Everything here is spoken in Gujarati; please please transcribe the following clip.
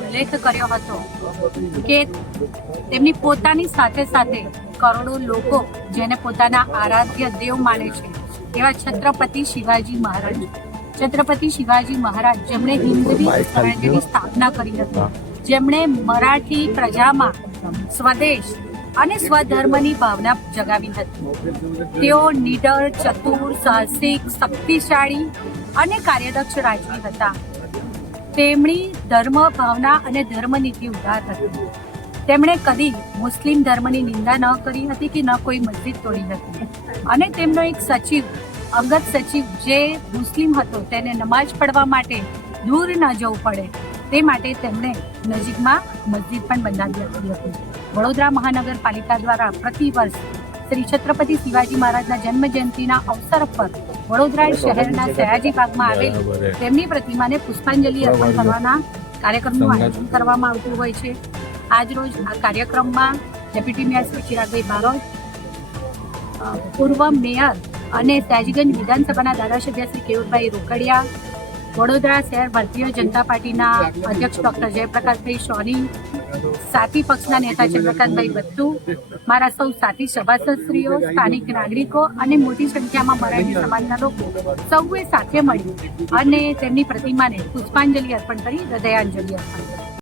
ઉલ્લેખ કર્યો હતો કે તેમની પોતાની સાથે સાથે કરોડો લોકો જેને પોતાના આરાધ્ય દેવ માને છે એવા છત્રપતિ શિવાજી મહારાજ જેમણે હિન્દવી સ્વરાજ્યની સ્થાપના કરી હતી, જેમણે મરાઠી પ્રજામાં સ્વદેશ અને સ્વધર્મની ભાવના જગાવી હતી. તેઓ નીડર, ચતુર, સાહસિક, શક્તિશાળી અને કાર્યદક્ષ રાજવી હતા. તેમની ધર્મ ભાવના અને ધર્મનીતિ ઉદાર હતી. તેમણે કદી મુસ્લિમ ધર્મની નિંદા ન કરી હતી કે ન કોઈ મસ્જિદ તોડી હતી. અને તેમનો એક સચિવ, અંગત સચિવ જે મુસ્લિમ હતો, તેને નમાઝ પડવા માટે દૂર ન જવું પડે તે માટે તેમણે નજીકમાં મસ્જિદ પણ બંધાવી હતી. વડોદરા મહાનગરપાલિકા દ્વારા પ્રતિવર્ષ શ્રી છત્રપતિ શિવાજી મહારાજના જન્મ જયંતિના અવસર પર વડોદરા શહેરના સયાજી બાગમાં આવેલી તેમની પ્રતિમાને પુષ્પાંજલિ અર્પણ કરવાના કાર્યક્રમનું આયોજન કરવામાં આવતું હોય છે. આજરોજ આ કાર્યક્રમમાં ડેપ્યુટી મેયર શ્રી ચિરાગભાઈ બારોટ, પૂર્વ મેયર અને સયાજીગંજ વિધાનસભાના ધારાસભ્ય શ્રી કેયુરભાઈ રોકડિયા, વડોદરા શહેર ભારતીય જનતા પાર્ટીના અધ્યક્ષ ડોક્ટર જયપ્રકાશભાઈ સોની, સાથી પક્ષના નેતા ચંદ્રકાંતભાઈ બત્તુ, મારા સૌ સાથી સભાસદશ્રીઓ, સ્થાનિક નાગરિકો અને મોટી સંખ્યામાં મરાઠી સમાજના લોકો સૌએ સાથે મળી અને તેમની પ્રતિમાને પુષ્પાંજલિ અર્પણ કરી હૃદયાંજલિ અર્પણ કરી.